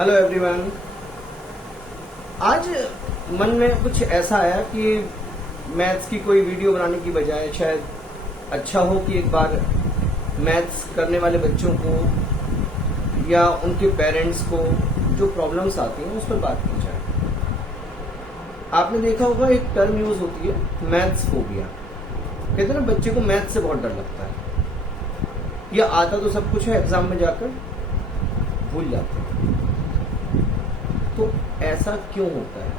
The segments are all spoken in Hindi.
Hello everyone. आज मन में कुछ ऐसा आया कि मैथ्स की कोई वीडियो बनाने की बजाय शायद अच्छा हो कि एक बार मैथ्स करने वाले बच्चों को या उनके पेरेंट्स को जो प्रॉब्लम्स आती हैं उस पर बात की जाए। आपने देखा होगा एक टर्म यूज होती है मैथ्स फोबिया। कहते हैं ना बच्चे को मैथ्स से बहुत डर लगता है, या आता तो सब कुछ है, एग्जाम में जाकर भूल जाते हैं। तो ऐसा क्यों होता है,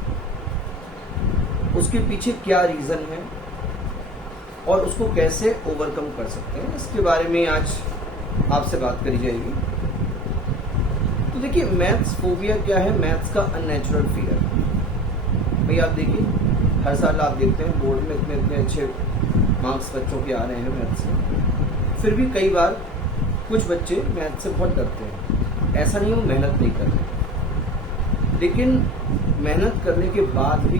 उसके पीछे क्या रीजन है और उसको कैसे ओवरकम कर सकते हैं, इसके बारे में आज आपसे बात करी जाएगी। तो देखिए, मैथ्स फोबिया क्या है? मैथ्स का अननेचुरल फियर। भाई आप देखिए, हर साल आप देखते हैं बोर्ड में इतने इतने अच्छे मार्क्स बच्चों के आ रहे हैं मैथ्स से, फिर भी कई बार कुछ बच्चे मैथ्स से बहुत डरते हैं। ऐसा नहीं वो मेहनत नहीं कर रहे, लेकिन मेहनत करने के बाद भी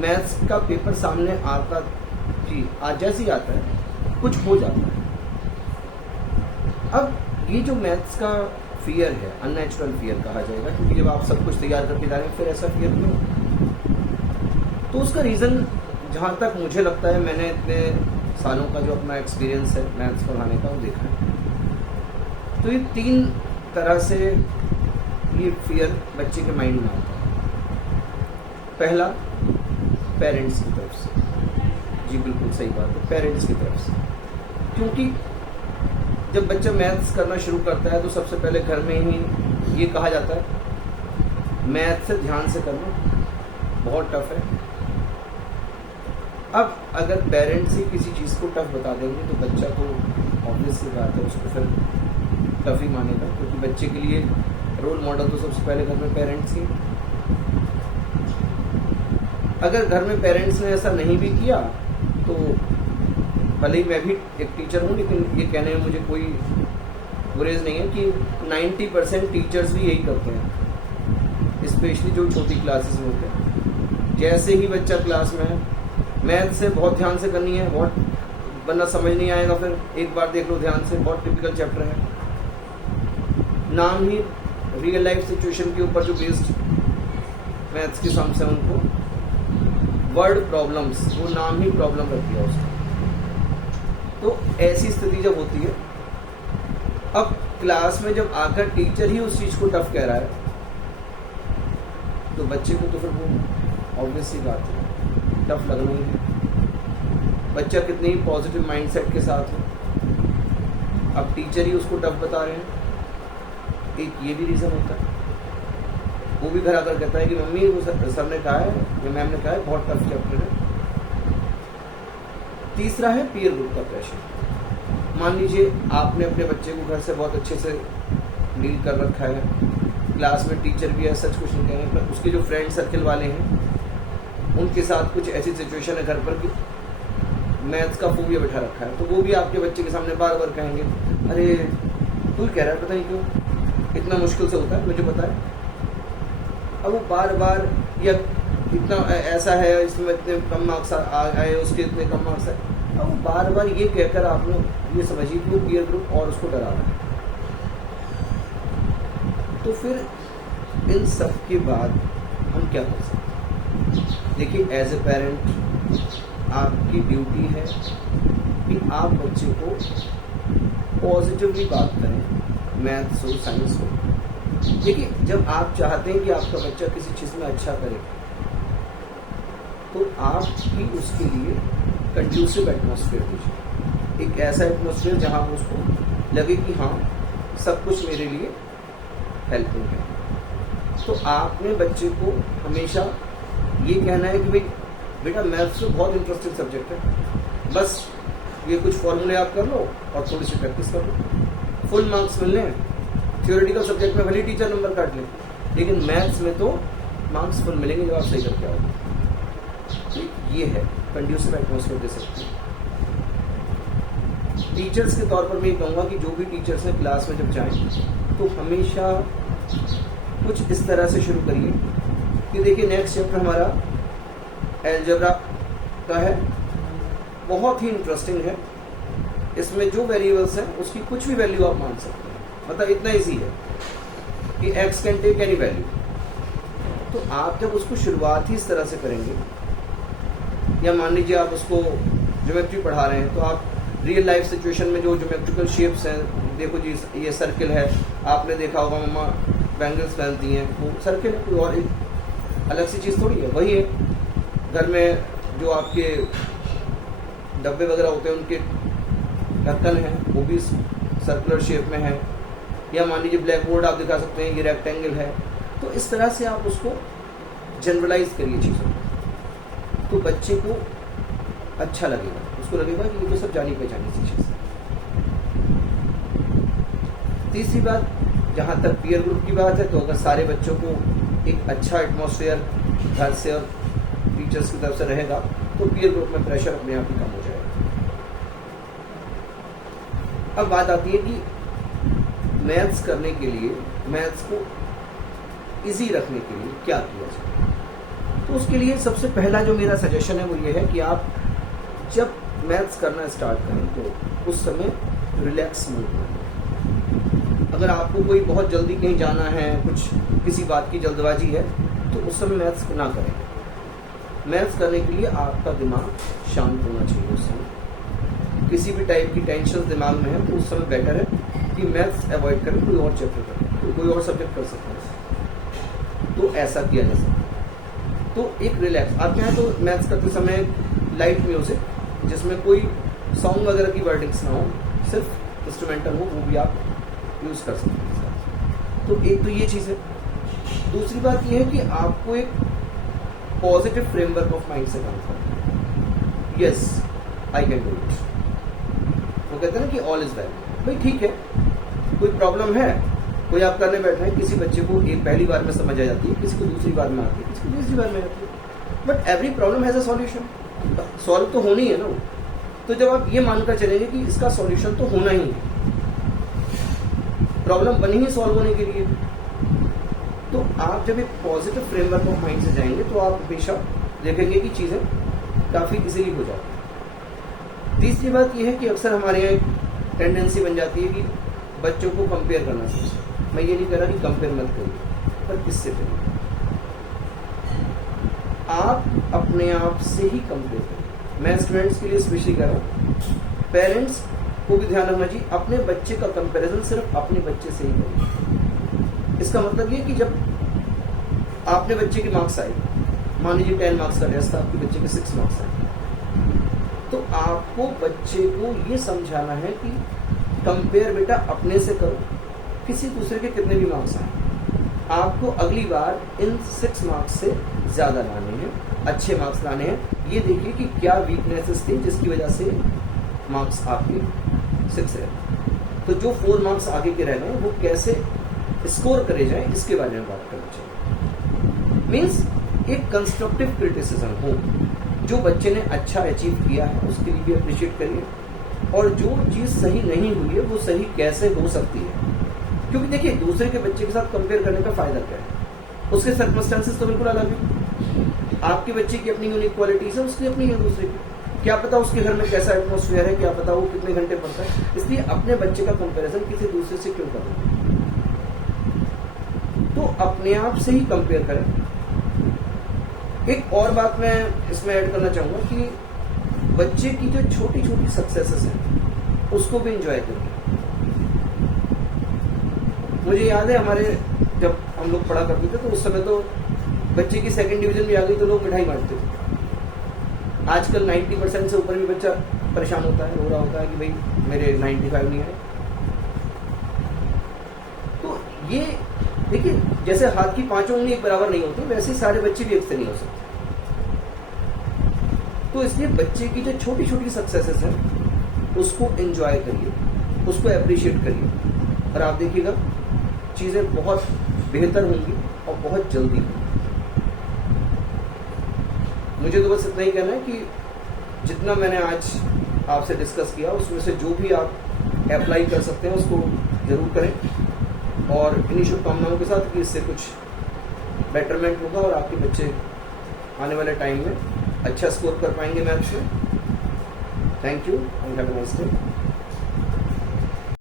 मैथ्स का पेपर सामने आता जी आज जैसे ही आता है कुछ हो जाता है। अब ये जो मैथ्स का फियर है, अननेचुरल फियर कहा जाएगा, क्योंकि जब आप सब कुछ तैयार करके जा रहे हैं फिर ऐसा फियर क्यों? तो उसका रीजन जहां तक मुझे लगता है, मैंने इतने सालों का जो अपना एक्सपीरियंस है मैथ्स पढ़ाने का वो देखा है, तो ये 3 तरह से ये फियर बच्चे के माइंड में आता है। पहला, पेरेंट्स की तरफ से। जी बिल्कुल सही बात है, पेरेंट्स की तरफ से। क्योंकि जब बच्चा मैथ्स करना शुरू करता है तो सबसे पहले घर में ही ये कहा जाता है मैथ्स से ध्यान से करना, बहुत टफ है। अब अगर पेरेंट्स ही किसी चीज़ को टफ बता देंगे तो बच्चा तो ऑब्वियसली बात है उसको फिर टफ ही मानेगा, क्योंकि बच्चे के लिए रोल मॉडल तो सबसे पहले घर में पेरेंट्स ही। अगर घर में पेरेंट्स ने ऐसा नहीं भी किया तो भले ही मैं भी एक टीचर हूँ, लेकिन ये कहने में मुझे कोई गुरेज नहीं है कि 90% टीचर्स भी यही करते हैं, स्पेशली जो छोटी क्लासेस में होते हैं। जैसे ही बच्चा क्लास में है, मैथ से बहुत ध्यान से करनी है, बहुत, वरना समझ नहीं आएगा। फिर एक बार देख लो ध्यान से, बहुत टिपिकल चैप्टर है, नाम ही रियल लाइफ सिचुएशन के ऊपर जो बेस्ड मैथ्स की सम्स है, उनको वर्ड प्रॉब्लम्स, वो नाम ही प्रॉब्लम रख दिया उसका। तो ऐसी स्थिति जब होती है, अब क्लास में जब आकर टीचर ही उस चीज को टफ कह रहा है तो बच्चे को तो फिर वो ऑब्वियसली बात है टफ लगना ही है। बच्चा कितने ही पॉजिटिव माइंडसेट के साथ हो, अब टीचर ही उसको टफ बता रहे हैं, एक ये भी रीजन होता है। वो भी घर आकर कहता है कि मम्मी वो सर ने कहा है या मैम ने कहा है बहुत टफ चैप्टर है। तीसरा है पीयर ग्रुप का प्रेशर। मान लीजिए आपने अपने बच्चे को घर से बहुत अच्छे से डील कर रखा है, क्लास में टीचर भी है, सच कुछ नहीं कह रहे, पर उसके जो फ्रेंड सर्किल वाले हैं उनके साथ कुछ ऐसी सिचुएशन है घर पर कि मैथ्स का फोबिया बैठा रखा है, तो वो भी आपके बच्चे के सामने बार बार कहेंगे अरे तू कह रहा है, पता नहीं क्यों इतना मुश्किल से होता है, मुझे पता है। अब वो बार बार, या इतना ऐसा है इसमें इतने कम मार्क्स आए, उसके इतने कम मार्क्स आए, अब वो बार बार ये कहकर आप लोग ये समझिए कि वो पीयर ग्रुप और उसको डरा रहा है। तो फिर इन सब के बाद हम क्या कर सकते हैं? देखिए, एज ए पेरेंट आपकी ड्यूटी है कि आप बच्चे को पॉजिटिवली बात करें, मैथ्स हो साइंस हो। देखिए, जब आप चाहते हैं कि आपका बच्चा किसी चीज़ में अच्छा करे तो आप ही उसके लिए कंड्यूसिव एटमॉस्फेयर दीजिए, एक ऐसा एटमॉस्फेयर जहां उसको लगे कि हाँ सब कुछ मेरे लिए हेल्पफुल है। तो आपने बच्चे को हमेशा ये कहना है कि भाई बेटा मैथ्स तो बहुत इंटरेस्टिंग सब्जेक्ट है, बस ये कुछ फॉर्मूले आप कर लो और थोड़ी सी प्रैक्टिस कर लो, फुल मार्क्स मिलने हैं। थ्योरेटिकल सब्जेक्ट में भले टीचर नंबर काट ले, लेकिन मैथ्स में तो मार्क्स फुल मिलेंगे जब आप सही करके आओगे। ये है कंड्यूसिव एटमॉस्फेयर दे सकते हैं। टीचर्स के तौर पर मैं ये कहूँगा कि जो भी टीचर्स हैं क्लास में जब जाएं तो हमेशा कुछ इस तरह से शुरू करिए कि देखिए नेक्स्ट चैप्टर हमारा अलजेब्रा का है, बहुत ही इंटरेस्टिंग है, इसमें जो वेरिएबल्स हैं उसकी कुछ भी वैल्यू आप मान सकते हैं, मतलब इतना इजी है। कि x can take any value. तो आप जब उसको शुरुआत ही इस तरह से करेंगे, या मान लीजिए आप उसको ज्योमेट्री पढ़ा रहे हैं, तो आप रियल लाइफ सिचुएशन में जो ज्योमेट्रिकल शेप्स हैं, देखो जी ये सर्किल है, आपने देखा होगा मम्मा बैंगल्स पहनती हैं, वो सर्किल है, कोई और एक अलग सी चीज़ थोड़ी है, वही है। घर में जो आपके डब्बे वगैरह होते हैं उनके ढक्कन है, वो भी सर्कुलर शेप में है। या मान लीजिए ब्लैक बोर्ड आप दिखा सकते हैं, ये रेक्टेंगल है। तो इस तरह से आप उसको जनरलाइज करिए चीज़ों को, तो बच्चे को अच्छा लगेगा, उसको लगेगा कि ये तो सब जानी पहचानी सी चीज़ है। तीसरी बात, जहाँ तक पीयर ग्रुप की बात है, तो अगर सारे बच्चों को एक अच्छा एटमॉस्फेयर घर से और टीचर्स की तरफ से रहेगा, तो पीयर ग्रुप में प्रेशर अपने आप ही कम हो जाएगा। अब बात आती है कि मैथ्स करने के लिए, मैथ्स को इजी रखने के लिए क्या किया जाए। तो उसके लिए सबसे पहला जो मेरा सजेशन है वो ये है कि आप जब मैथ्स करना स्टार्ट करें तो उस समय रिलैक्स मूड में। अगर आपको कोई बहुत जल्दी कहीं जाना है, कुछ किसी बात की जल्दबाजी है, तो उस समय मैथ्स ना करें। मैथ्स करने के लिए आपका दिमाग शांत होना चाहिए। उस समय किसी भी टाइप की टेंशन दिमाग में है तो उस समय बेटर है कि मैथ्स अवॉइड करें, कोई और चैप्टर करें, कोई और सब्जेक्ट कर सकते हैं। तो ऐसा किया जा सकता है। तो एक रिलैक्स, आप चाहें तो मैथ्स करते समय लाइट म्यूजिक, जिसमें कोई सॉन्ग वगैरह की वर्डिंग्स ना हो, सिर्फ इंस्ट्रूमेंटल हो, वो भी आप यूज़ कर सकते हैं। तो एक तो ये चीज़ है। दूसरी बात ये है कि आपको एक पॉजिटिव फ्रेमवर्क ऑफ माइंड से काम करना है। Yes I can do it. वो कहते हैं ना कि ऑल इज वेल। भाई ठीक है, कोई प्रॉब्लम है, कोई आप करने बैठे हैं, किसी बच्चे को एक पहली बार में समझ आ जाती है, किसी को दूसरी बार में आती है, किसी को तीसरी बार में आती है, but every problem has a solution. Solve तो होनी है ना। तो जब आप ये मानकर चलेंगे कि इसका सॉल्यूशन तो होना ही है, प्रॉब्लम बनी ही सॉल्व होने के लिए, तो आप जब एक पॉजिटिव फ्रेमवर्क ऑफ माइंड से जाएंगे तो आप हमेशा देखेंगे कि चीज़ें काफ़ी इजीली हो जाती हैं। तीसरी बात यह है कि अक्सर हमारे यहाँ एक टेंडेंसी बन जाती है कि बच्चों को कंपेयर करना चाहिए। मैं ये नहीं कह रहा कि कंपेयर मत करिए, पर किससे करिए? आप अपने आप से ही कंपेयर करिए। मैं स्टूडेंट्स के लिए स्पेशली कह रहा हूँ, पेरेंट्स को भी ध्यान रखना चाहिए, अपने बच्चे का कंपैरिजन सिर्फ अपने बच्चे से ही करिए। इसका मतलब ये कि जब आपने बच्चे के मार्क्स आए, मान लीजिए 10 मार्क्स का टेस्ट था, आपके बच्चे के 6 मार्क्स आए, तो आपको बच्चे को ये समझाना है कि कंपेयर बेटा अपने से करो, किसी दूसरे के कितने भी मार्क्स आए, आपको अगली बार इन 6 मार्क्स से ज़्यादा लाने हैं, अच्छे मार्क्स लाने हैं। ये देखिए कि क्या वीकनेसेस थी जिसकी वजह से मार्क्स आपके 6 रहे, तो जो 4 मार्क्स आगे के रह गए वो कैसे स्कोर करे जाए, इसके बारे में बात करनी चाहिए। मीन्स एक कंस्ट्रक्टिव क्रिटिसिज्म हो, जो बच्चे ने अच्छा अचीव किया है उसके लिए भी अप्रिशिएट करिए, और जो चीज़ सही नहीं हुई है वो सही कैसे हो सकती है। क्योंकि देखिए दूसरे के बच्चे के साथ कंपेयर करने का फायदा क्या है, उसके सर्कमस्टेंसेस तो बिल्कुल अलग है, आपके बच्चे की अपनी यूनिक क्वालिटीज है, उसकी अपनी है दूसरे की, क्या पता उसके घर में कैसा एटमोसफियर है, क्या पता वो कितने घंटे पढ़ता है, इसलिए अपने बच्चे का कंपैरिजन किसी दूसरे से क्यों करें। तो अपने आप से ही कंपेयर करें। एक और बात मैं इसमें ऐड करना चाहूंगा कि बच्चे की जो छोटी छोटी सक्सेसेस हैं उसको भी एंजॉय करें। मुझे याद है हमारे जब हम लोग पढ़ा करते थे तो उस समय तो बच्चे की 2nd डिवीजन भी आ गई तो लोग मिठाई बांटते थे। आजकल 90% से ऊपर भी बच्चा परेशान होता है, रो रहा होता है कि भाई मेरे 95 नहीं आए। तो ये देखिए, जैसे हाथ की 5 उंगली एक बराबर नहीं होती, वैसे ही सारे बच्चे भी एक से नहीं हो सकते। तो इसलिए बच्चे की जो छोटी छोटी सक्सेसेस हैं उसको एंजॉय करिए, उसको अप्रिशिएट करिए, और आप देखिएगा चीज़ें बहुत बेहतर होंगी और बहुत जल्दी होंगी। मुझे तो बस इतना ही कहना है कि जितना मैंने आज आपसे डिस्कस किया उसमें से जो भी आप अप्लाई कर सकते हैं उसको जरूर करें, और इन्हीं शुभकामनाओं के साथ कि इससे कुछ बेटरमेंट होगा और आपके बच्चे आने वाले टाइम में अच्छा स्कोर कर पाएंगे मैथ्स में। Thank you and have a nice day.